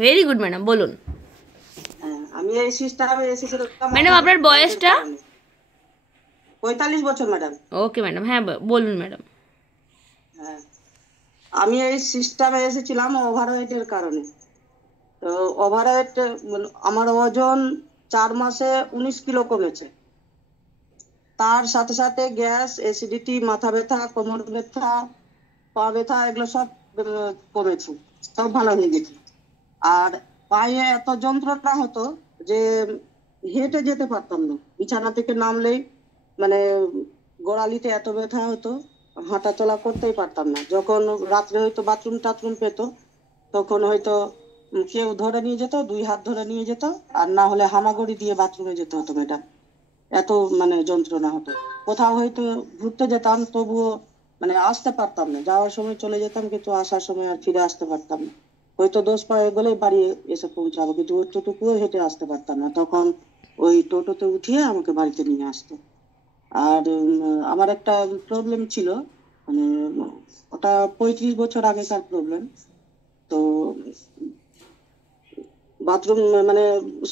Very good madam, বলুন। আমি এই সিস্টেমে এসেছিলাম। ম্যাডাম আপনার বয়সটা? 45 বছর ম্যাডাম। ওকে ম্যাডাম, হ্যাঁ বলুন ম্যাডাম। হ্যাঁ, আমি এই সিস্টেমে এসেছিলাম ওভারওয়েটের কারণে। তো ওভারওয়েট আমার ওজন 4 মাসে 19 কিলো কমেছে। তার সাথে সাথে গ্যাস, অ্যাসিডিটি, মাথা ব্যথা, কোমর ব্যথা, পা ব্যথা, এগুলো সব কমেছে, সব ভালো হয়ে গেছে। আর পায়ে এত যন্ত্রণা হতো যে হেঁটে যেতে পারতাম না, বিছানা থেকে নামলেই মানে গোড়ালিতে এত ব্যথা হতো, হাঁটা চলা করতেই পারতাম না। যখন রাত্রে হয়তো বাথরুম টাথরুম পেতো, তখন হয়তো কেউ ধরে নিয়ে যেত, 2 হাত ধরে নিয়ে যেত, আর না হলে হামাগুড়ি দিয়ে বাথরুমে যেতে হতো ম্যাডাম। এত যন্ত্রণা হতো। কোথাও হয়তো ঘুরতে যেতাম, তবুও আসতে পারতাম না। যাওয়ার সময় চলে যেতাম, কিন্তু আসার সময় আর ফিরে আসতে পারতাম না। হয়তো 10 পা এগোলেই বাড়ি এসে পৌঁছাবো, কিন্তু ওইটুকুও হেঁটে আসতে পারতাম না। তখন ওই টোটোতে উঠিয়ে আমাকে বাড়িতে নিয়ে আসতো। আর আমার একটা প্রবলেম ছিল, মানে ওটা 35 বছর আগেকার প্রবলেম। তো বাথরুম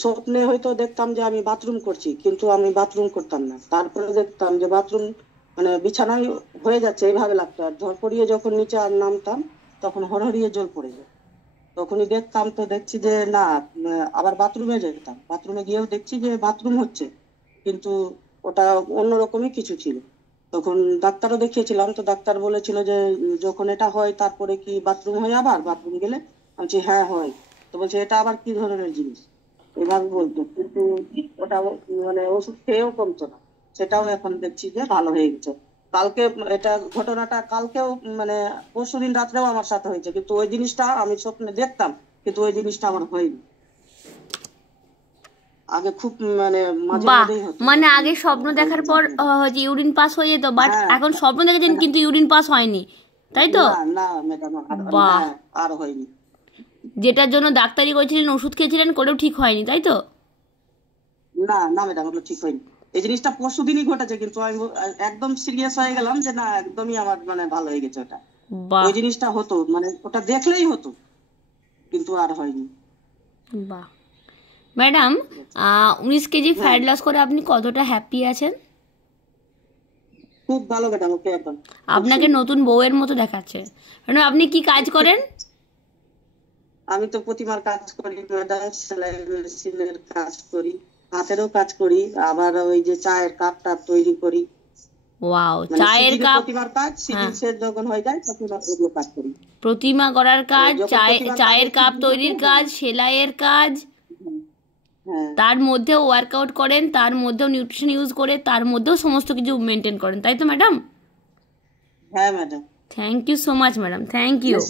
স্বপ্নে হয়তো দেখতাম যে আমি বাথরুম করছি, কিন্তু আমি বাথরুম করতাম না। তারপরে দেখতাম যে বাথরুম বিছানায় হয়ে যাচ্ছে, এইভাবে লাগতো। আর ধরপড়িয়ে যখন নিচে আর নামতাম, তখন হরহরিয়ে জল পড়ে যায়। তখনই দেখতাম, তো দেখছি যে না, আবার বাথরুমে যেতাম, বাথরুমে গিয়েও দেখছি যে বাথরুম হচ্ছে, কিন্তু ওটা অন্যরকমই কিছু ছিল। তখন ডাক্তারও দেখিয়েছিলাম, তো ডাক্তার বলেছিল যে যখন এটা হয় তারপরে কি বাথরুম হয়, আবার বাথরুম গেলে? আমি বলছি হ্যাঁ হয়। তো বলছে এটা আবার কি ধরনের জিনিস, এভাবে বলতো। কিন্তু ওটা ওষুধ খেয়েও কমতো না। সেটাও এখন দেখছি যে ভালো হয়ে গেছে। কালকে এটা ঘটনাটা কালকেও পরশুদিন রাত্রেও আমার সাথে হয়েছে, কিন্তু ওই জিনিসটা আমি স্বপ্নে দেখতাম, কিন্তু ওই জিনিসটা আমার হয়নি। আগে খুব মাঝে বাহ, মধ্যেই হতো। মানে আগে স্বপ্ন দেখার পর হচ্ছে ইউরিন পাস হয়ে যেত, বাট এখন স্বপ্ন দেখেছেন কিন্তু ইউরিন পাস হয়নি, তাই তো? না না ম্যাডাম, বাহ, আর হয়নি। যেটার জন্য ডাক্তারি করেছিলেন, ওষুধ খেয়েছিলেন, করেও ঠিক হয়নি, তাই তো? না না ম্যাডাম, ওগুলো ঠিক হয়নি। এই জিনিসটা পরশুদিনই ঘটেছে, কিন্তু আমি একদম সিরিয়াস হয়ে গেলাম যে না, একদমই আমার ভালো হয়ে গেছে ওটা। বাহ ওই জিনিসটা হতো, ওটা দেখলেই হতো, কিন্তু আর হয়নি। বাহ ম্যাডাম, 19 কেজি ফ্যাট লস করে আপনি কতটা হ্যাপি আছেন? খুব ভালো ম্যাডাম, ওকে একদম। আপনাকে নতুন বউয়ের মতো দেখাচ্ছে। ম্যাডাম আপনি কি কাজ করেন? আমি তো প্রতিমার কাজ করি ম্যাডাম, সেলাই মেশিনের কাজ করি, হাতেরও কাজ করি, আবার ওই যে চায়ের কাপটা তৈরি করি। ওয়াও, চায়ের কাপ। প্রতিমার কাজ সিজন শেষ যখন হয়ে যায় তখন ওগুলো কাজ করি। প্রতিমা করার কাজ, চায়ের কাপ তৈরির কাজ, সেলাইয়ের কাজ, তার মধ্যেও ওয়ার্কআউট করেন, তার মধ্যেও নিউট্রিশন ইউজ করে, তার মধ্যেও সমস্ত কিছু মেনটেন করেন, তাই তো ম্যাডাম? হ্যাঁ madam. Thank you so much madam, thank you.